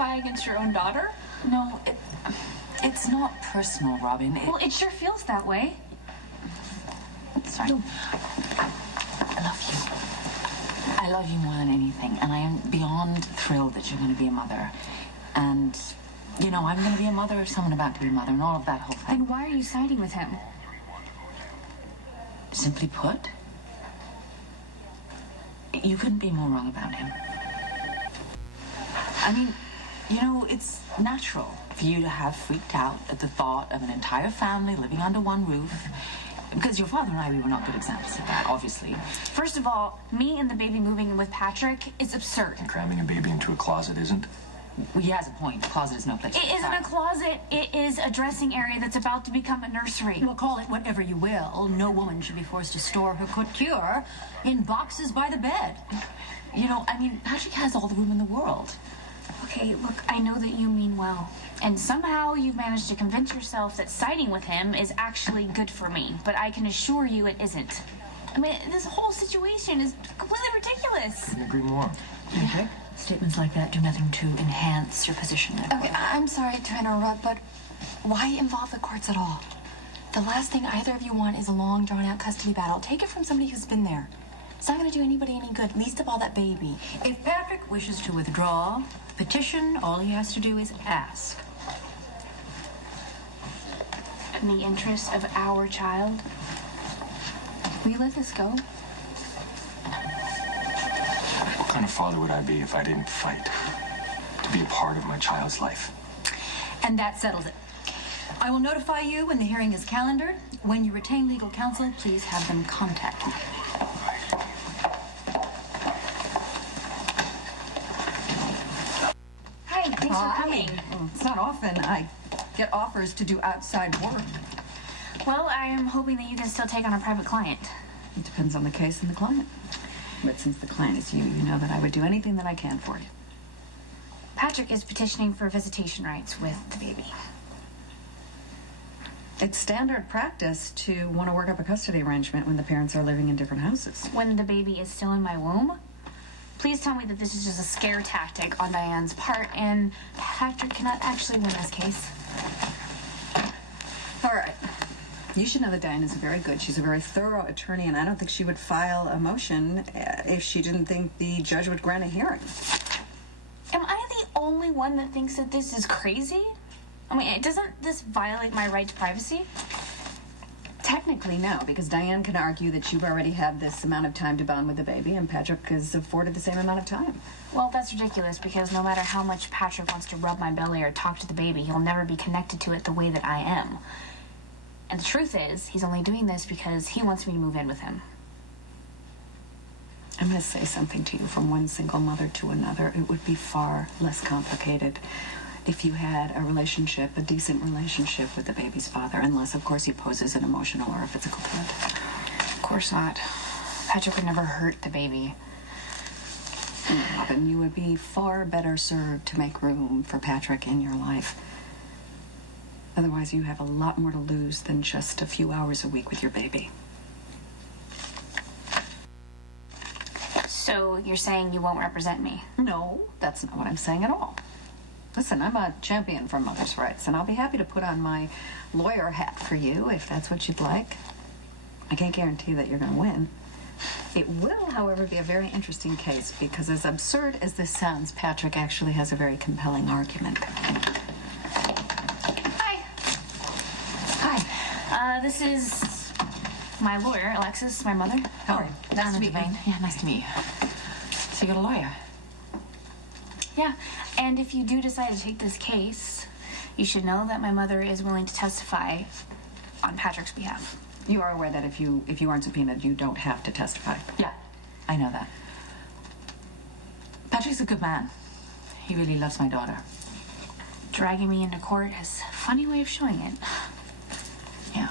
testify against your own daughter? No, it's not personal, Robin. Well, it sure feels that way. Sorry. No. I love you. I love you more than anything, and I am beyond thrilled that you're going to be a mother. And, you know, I'm going to be a mother of someone about to be a mother, and all of that whole thing. Then why are you siding with him? Simply put, you couldn't be more wrong about him. I mean, you know, it's natural for you to have freaked out at the thought of an entire family living under one roof. Because your father and I, we were not good examples of that, obviously. First of all, me and the baby moving in with Patrick is absurd. And cramming a baby into a closet isn't? Well, he has a point. The closet is no place. It isn't a closet. It is a dressing area that's about to become a nursery. Well, call it whatever you will. No woman should be forced to store her couture in boxes by the bed. You know, I mean, Patrick has all the room in the world. Okay, look, I know that you mean well. And somehow you've managed to convince yourself that siding with him is actually good for me. But I can assure you it isn't. I mean, this whole situation is completely ridiculous. Couldn't agree more. Okay. Statements like that do nothing to enhance your position. Okay, I'm sorry to interrupt, but why involve the courts at all? The last thing either of you want is a long, drawn-out custody battle. Take it from somebody who's been there. It's not going to do anybody any good, least of all that baby. If Patrick wishes to withdraw, petition, all he has to do is ask. In the interest of our child, will you let this go? What kind of father would I be if I didn't fight to be a part of my child's life? And that settles it. I will notify you when the hearing is calendared. When you retain legal counsel, please have them contact me. Hi, thanks for coming. Well, it's not often I get offers to do outside work. Well, I am hoping that you can still take on a private client. It depends on the case and the client. But since the client is you, you know that I would do anything that I can for you. Patrick is petitioning for visitation rights with the baby. It's standard practice to want to work up a custody arrangement when the parents are living in different houses. When the baby is still in my womb? Please tell me that this is just a scare tactic on Diane's part and Patrick cannot actually win this case. All right. You should know that Diane is very good. She's a very thorough attorney, and I don't think she would file a motion if she didn't think the judge would grant a hearing. Am I the only one that thinks that this is crazy? I mean, doesn't this violate my right to privacy? Technically, no, because Diane can argue that you've already had this amount of time to bond with the baby, and Patrick is afforded the same amount of time. Well, that's ridiculous, because no matter how much Patrick wants to rub my belly or talk to the baby, he'll never be connected to it the way that I am. And the truth is, he's only doing this because he wants me to move in with him. I'm going to say something to you from one single mother to another. It would be far less complicated if you had a relationship, a decent relationship with the baby's father, unless, of course, he poses an emotional or a physical threat. Of course not. Patrick would never hurt the baby. Robin, you would be far better served to make room for Patrick in your life. Otherwise, you have a lot more to lose than just a few hours a week with your baby. So you're saying you won't represent me? No, that's not what I'm saying at all. Listen, I'm a champion for mother's rights, and I'll be happy to put on my lawyer hat for you if that's what you'd like. I can't guarantee that you're going to win. It will, however, be a very interesting case because as absurd as this sounds, Patrick actually has a very compelling argument. Hi, this is my lawyer, Alexis, my mother. How are you? Nice to meet you. Yeah, nice to meet you. So you got a lawyer? Yeah, and if you do decide to take this case, you should know that my mother is willing to testify on Patrick's behalf. You are aware that if you aren't subpoenaed, you don't have to testify? Yeah, I know that. Patrick's a good man. He really loves my daughter. Dragging me into court is a funny way of showing it. Yeah.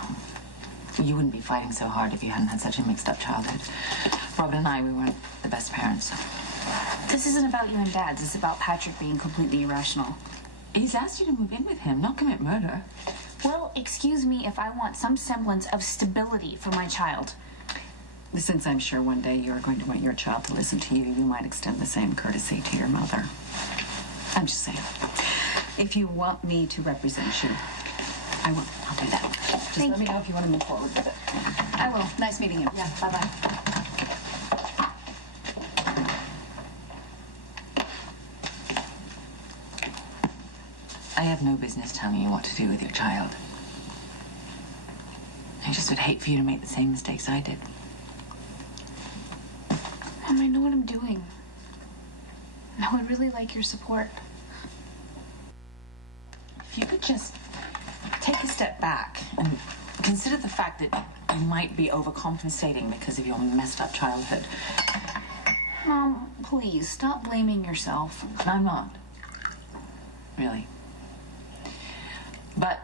You wouldn't be fighting so hard if you hadn't had such a mixed-up childhood. Robin and I, we weren't the best parents. This isn't about you and Dad's. It's about Patrick being completely irrational. He's asked you to move in with him, not commit murder. Well, excuse me if I want some semblance of stability for my child. Since I'm sure one day you're going to want your child to listen to you, you might extend the same courtesy to your mother. I'm just saying. If you want me to represent you, I will. I'll do that. Just let me know if you want to move forward with it. I will. Nice meeting you. Yeah, bye-bye. I have no business telling you what to do with your child. I just would hate for you to make the same mistakes I did. Mom, I know what I'm doing. And I would really like your support. If you could just take a step back and consider the fact that you might be overcompensating because of your messed up childhood. Mom, please, stop blaming yourself. I'm not. Really. But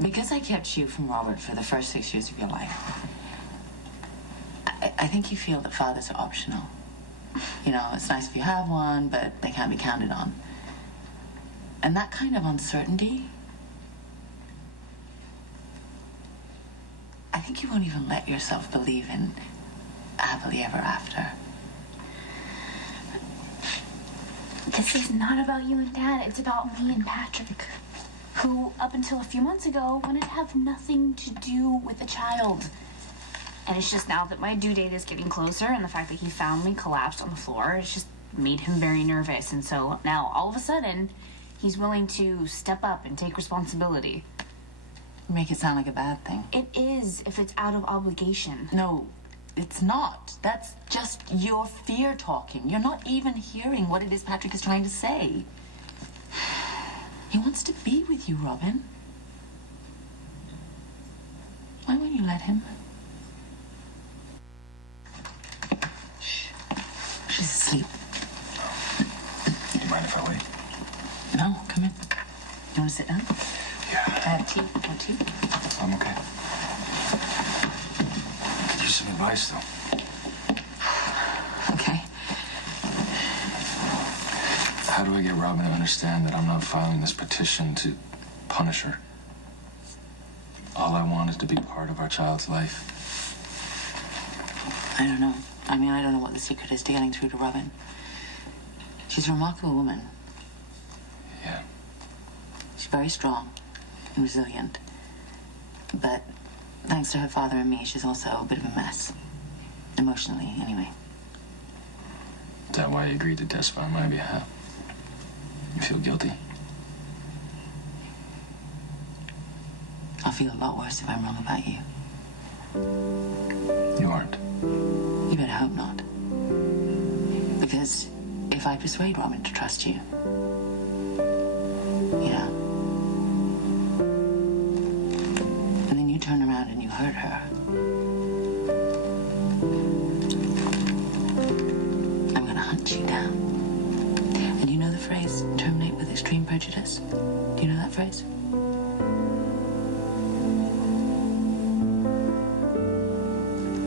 because I kept you from Robert for the first 6 years of your life, I think you feel that fathers are optional. You know, it's nice if you have one, but they can't be counted on. And that kind of uncertainty, I think you won't even let yourself believe in happily ever after. This is not about you and Dad. It's about me and Patrick, who, up until a few months ago, wanted to have nothing to do with the child. And it's just now that my due date is getting closer, and the fact that he found me collapsed on the floor, it's just made him very nervous. And so now, all of a sudden, he's willing to step up and take responsibility. Make it sound like a bad thing. It is, if it's out of obligation. No, it's not. That's just your fear talking. You're not even hearing what it is Patrick is trying to say. He wants to be with you, Robin. Why won't you let him? Shh. She's asleep. Do you mind if I wait? No, come in. You want to sit down? Yeah. I have tea. Want tea? I'm okay. Could use some advice, though. Okay. How do I get Robin to understand that I'm not filing this petition to punish her? All I want is to be part of our child's life. I don't know. I mean, I don't know what the secret is to getting through to Robin. She's a remarkable woman. Yeah. She's very strong and resilient. But thanks to her father and me, she's also a bit of a mess. Emotionally, anyway. Is that why you agreed to testify on my behalf? You feel guilty? I'll feel a lot worse if I'm wrong about you. You aren't. You better hope not. Because if I persuade Robin to trust you, yeah, and then you turn around and you hurt her, I'm gonna hunt you down. And you know the phrase, terminate with extreme prejudice? Do you know that phrase?